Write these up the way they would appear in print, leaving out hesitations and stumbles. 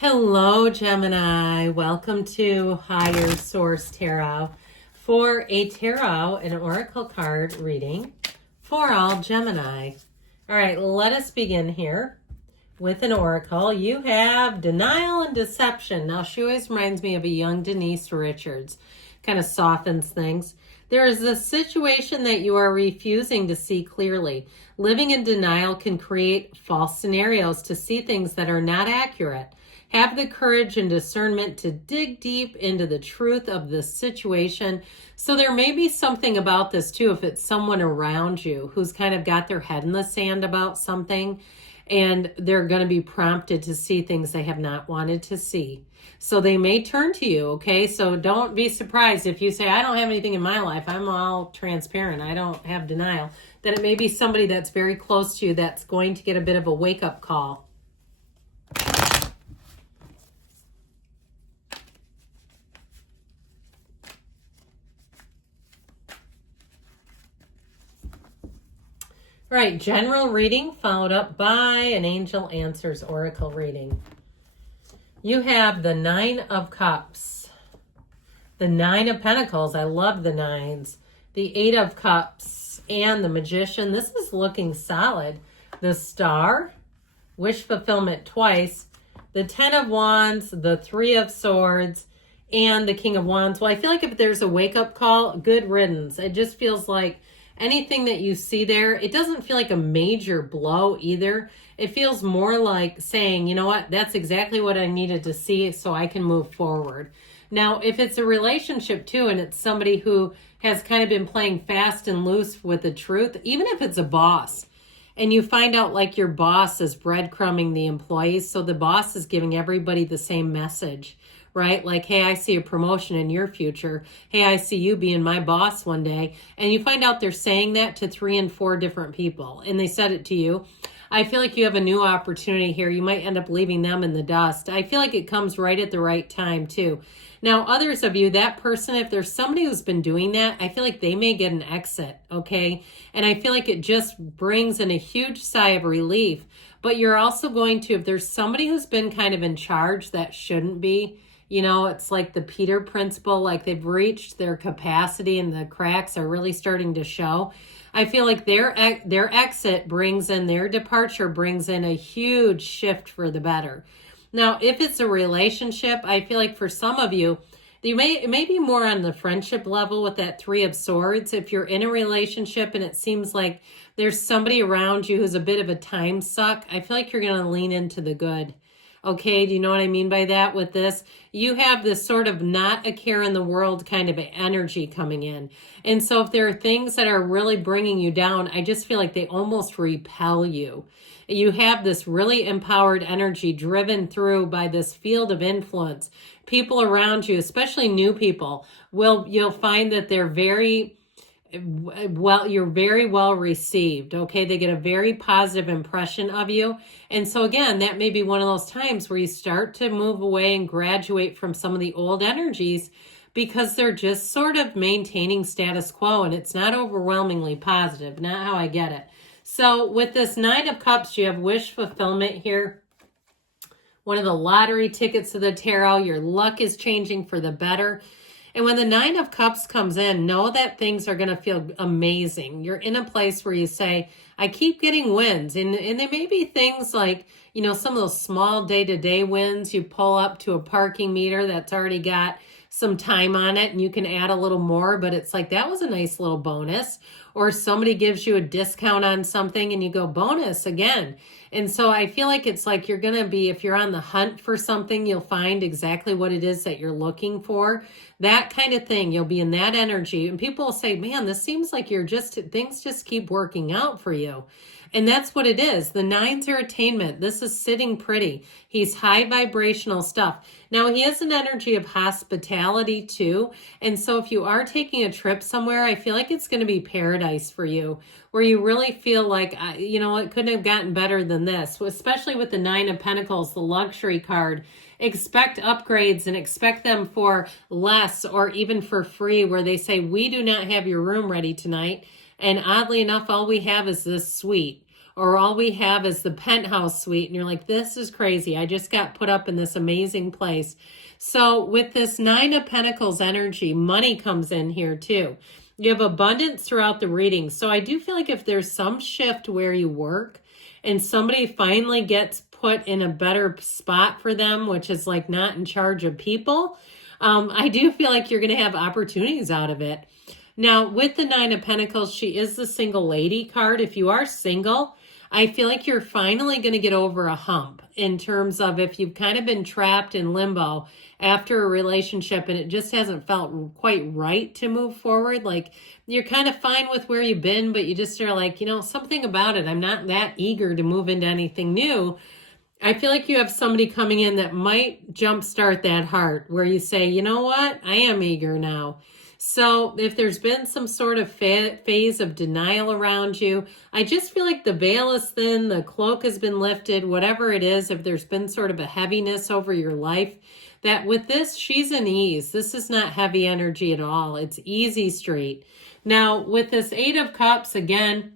Hello, Gemini. Welcome to Higher Source Tarot for a tarot and oracle card reading for all Gemini. All right, let us begin here with an oracle. You have denial and deception. Now, she always reminds me of a young Denise Richards. Kind of softens things. There is a situation that you are refusing to see clearly. Living in denial can create false scenarios to see things that are not accurate. Have the courage and discernment to dig deep into the truth of this situation. So there may be something about this too, if it's someone around you who's kind of got their head in the sand about something, and they're going to be prompted to see things they have not wanted to see. So they may turn to you, okay? So don't be surprised if you say, I don't have anything in my life. I'm all transparent. I don't have denial. That it may be somebody that's very close to you that's going to get a bit of a wake-up call. All right, general reading followed up by an Angel Answers Oracle reading. You have the Nine of Cups, the Nine of Pentacles. I love the nines. The Eight of Cups and the Magician. This is looking solid. The Star, wish fulfillment twice. The Ten of Wands, the Three of Swords, and the King of Wands. Well, I feel like if there's a wake-up call, good riddance. It just feels like anything that you see there, it doesn't feel like a major blow either. It feels more like saying, you know what, that's exactly what I needed to see so I can move forward. Now, if it's a relationship too, and it's somebody who has kind of been playing fast and loose with the truth, even if it's a boss, and you find out like your boss is breadcrumbing the employees, so the boss is giving everybody the same message, right? Like, hey, I see a promotion in your future. Hey, I see you being my boss one day. And you find out they're saying that to 3 and 4 different people, and they said it to you. I feel like you have a new opportunity here. You might end up leaving them in the dust. I feel like it comes right at the right time too. Now, others of you, that person, if there's somebody who's been doing that, I feel like they may get an exit, okay? And I feel like it just brings in a huge sigh of relief. But you're also going to, if there's somebody who's been kind of in charge that shouldn't be, you know, it's like the Peter principle, like they've reached their capacity and the cracks are really starting to show. I feel like their exit brings in, their departure brings in a huge shift for the better. Now, if it's a relationship, I feel like for some of you, it may be more on the friendship level with that Three of Swords. If you're in a relationship and it seems like there's somebody around you who's a bit of a time suck, I feel like you're going to lean into the good. Okay, do you know what I mean by that with this? You have this sort of not a care in the world kind of energy coming in. And so if there are things that are really bringing you down, I just feel like they almost repel you. You have this really empowered energy driven through by this field of influence. People around you, especially new people, you'll find that they're very well, you're very well received, okay? They get a very positive impression of you. And so again, that may be one of those times where you start to move away and graduate from some of the old energies because they're just sort of maintaining status quo and it's not overwhelmingly positive, not how I get it. So with this Nine of Cups, you have wish fulfillment here. One of the lottery tickets of the tarot, your luck is changing for the better. And when the Nine of Cups comes in, know that things are going to feel amazing. You're in a place where you say, I keep getting wins. And they may be things like, you know, some of those small day-to-day wins. You pull up to a parking meter that's already got some time on it and you can add a little more, but it's like, that was a nice little bonus. Or somebody gives you a discount on something and you go bonus again. And so I feel like it's like you're going to be, if you're on the hunt for something, you'll find exactly what it is that you're looking for. That kind of thing. You'll be in that energy. And people will say, man, this seems like things just keep working out for you. And that's what it is. The nines are attainment. This is sitting pretty. He's high vibrational stuff. Now, he has an energy of hospitality too. And so if you are taking a trip somewhere, I feel like it's going to be paradise for you, where you really feel like, you know, it couldn't have gotten better than this, especially with the Nine of Pentacles, the luxury card. Expect upgrades and expect them for less or even for free, where they say, we do not have your room ready tonight. And oddly enough, all we have is this suite. or all we have is the penthouse suite, and you're like, this is crazy. I just got put up in this amazing place. So with this Nine of Pentacles energy, money comes in here too. You have abundance throughout the reading. So I do feel like if there's some shift where you work and somebody finally gets put in a better spot for them, which is like not in charge of people, I do feel like you're going to have opportunities out of it. Now, with the Nine of Pentacles, she is the single lady card. If you are single, I feel like you're finally going to get over a hump in terms of if you've kind of been trapped in limbo after a relationship and it just hasn't felt quite right to move forward. Like you're kind of fine with where you've been, but you just are like, you know, something about it. I'm not that eager to move into anything new. I feel like you have somebody coming in that might jumpstart that heart where you say, you know what, I am eager now. So if there's been some sort of phase of denial around you, I just feel like the veil is thin, the cloak has been lifted, whatever it is, if there's been sort of a heaviness over your life, that with this, she's in ease. This is not heavy energy at all. It's easy street. Now, with this Eight of Cups, again,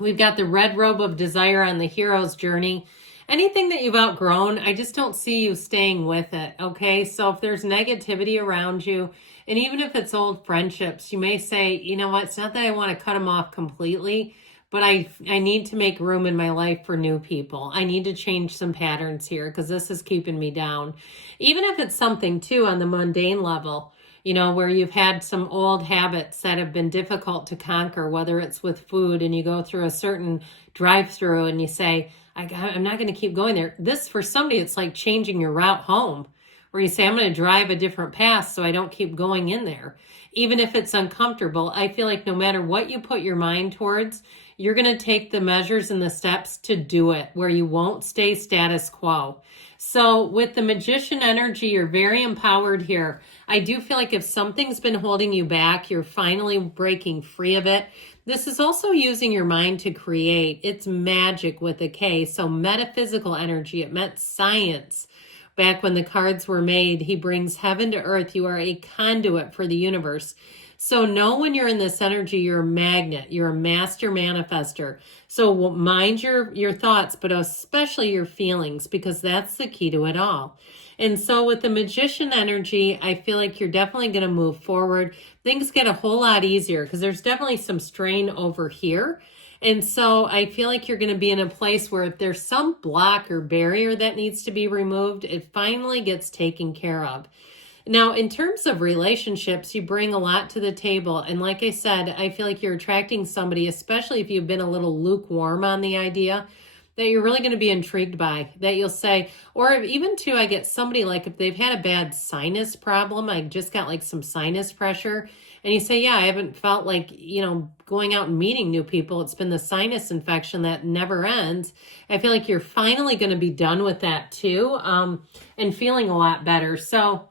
we've got the red robe of desire on the hero's journey. Anything that you've outgrown, I just don't see you staying with it, okay? So if there's negativity around you, and even if it's old friendships, you may say, you know what, it's not that I want to cut them off completely, but I need to make room in my life for new people. I need to change some patterns here because this is keeping me down. Even if it's something, too, on the mundane level, you know, where you've had some old habits that have been difficult to conquer, whether it's with food and you go through a certain drive-through and you say, I'm not going to keep going there. This, for somebody, it's like changing your route home, where you say, I'm going to drive a different path so I don't keep going in there. Even if it's uncomfortable, I feel like no matter what you put your mind towards, you're going to take the measures and the steps to do it, where you won't stay status quo. So with the Magician energy, you're very empowered here. I do feel like if something's been holding you back, you're finally breaking free of it. This is also using your mind to create. It's magic with a K. So metaphysical energy, it meant science. Back when the cards were made, he brings heaven to earth. You are a conduit for the universe. So know when you're in this energy, you're a magnet. You're a master manifester. So mind your thoughts, but especially your feelings, because that's the key to it all. And so with the Magician energy, I feel like you're definitely going to move forward. Things get a whole lot easier because there's definitely some strain over here. And so I feel like you're going to be in a place where if there's some block or barrier that needs to be removed, it finally gets taken care of. Now, in terms of relationships, you bring a lot to the table. And like I said, I feel like you're attracting somebody, especially if you've been a little lukewarm on the idea, that you're really going to be intrigued by, that you'll say, or even too, I get somebody like if they've had a bad sinus problem, I just got like some sinus pressure. And you say, yeah, I haven't felt like, you know, going out and meeting new people. It's been the sinus infection that never ends. I feel like you're finally going to be done with that too, and feeling a lot better. So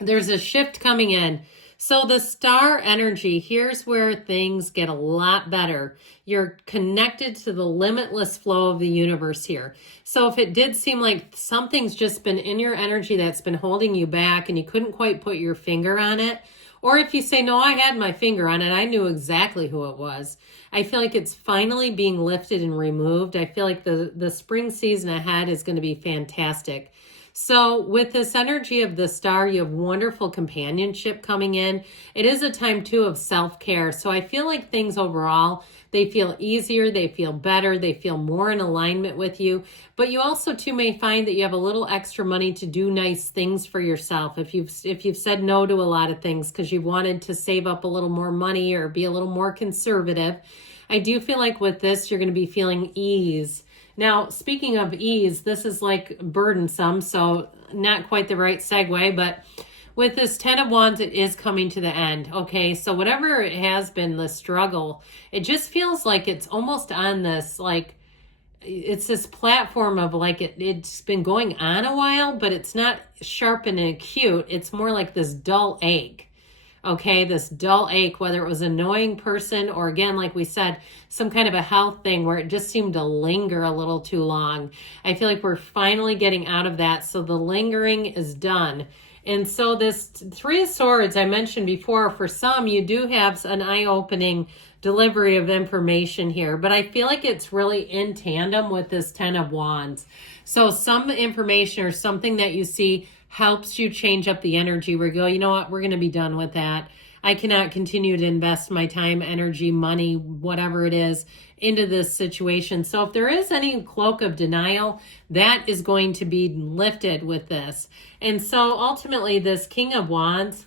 there's a shift coming in. So the star energy, here's where things get a lot better. You're connected to the limitless flow of the universe here. So if it did seem like something's just been in your energy that's been holding you back and you couldn't quite put your finger on it, or if you say, no, I had my finger on it, I knew exactly who it was. I feel like it's finally being lifted and removed. I feel like the spring season ahead is going to be fantastic. So with this energy of the star, you have wonderful companionship coming in. It is a time, too, of self-care. So I feel like things overall, they feel easier, they feel better, they feel more in alignment with you. But you also, too, may find that you have a little extra money to do nice things for yourself. If you've said no to a lot of things because you've wanted to save up a little more money or be a little more conservative, I do feel like with this, you're going to be feeling ease. Now, speaking of ease, this is like burdensome, so not quite the right segue, but with this 10 of Wands, it is coming to the end, okay? So whatever it has been, the struggle, it just feels like it's almost on this, like, it's this platform of like it's been going on a while, but it's not sharp and acute. It's more like this dull ache. Okay, this dull ache, whether it was an annoying person or, again, like we said, some kind of a health thing where it just seemed to linger a little too long. I feel like we're finally getting out of that. So the lingering is done. And so this Three of Swords I mentioned before, for some, you do have an eye-opening delivery of information here, but I feel like it's really in tandem with this 10 of Wands. So some information or something that you see helps you change up the energy where you go, you know what, we're going to be done with that. I cannot continue to invest my time, energy, money, whatever it is, into this situation. So if there is any cloak of denial, that is going to be lifted with this. And so ultimately, this King of Wands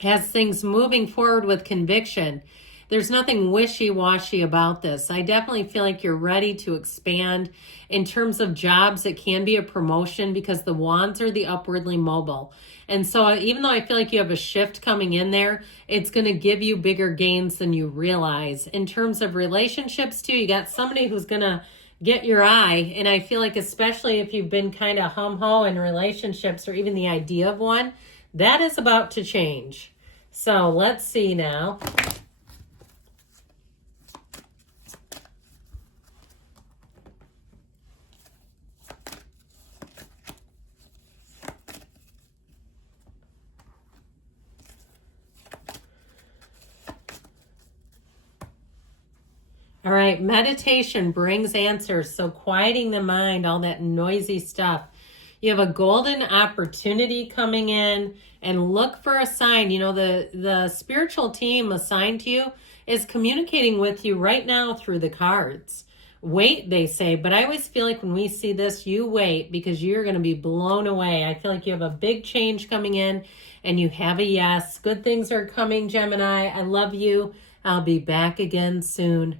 has things moving forward with conviction. There's nothing wishy-washy about this. I definitely feel like you're ready to expand. In terms of jobs, it can be a promotion because the wands are the upwardly mobile. And so even though I feel like you have a shift coming in there, it's going to give you bigger gains than you realize. In terms of relationships too, you got somebody who's going to get your eye. And I feel like especially if you've been kind of hum-ho in relationships or even the idea of one, that is about to change. So let's see now. All right, meditation brings answers. So quieting the mind, all that noisy stuff. You have a golden opportunity coming in, and look for a sign. You know, the spiritual team assigned to you is communicating with you right now through the cards. Wait, they say, but I always feel like when we see this, you wait because you're going to be blown away. I feel like you have a big change coming in and you have a yes. Good things are coming, Gemini. I love you. I'll be back again soon.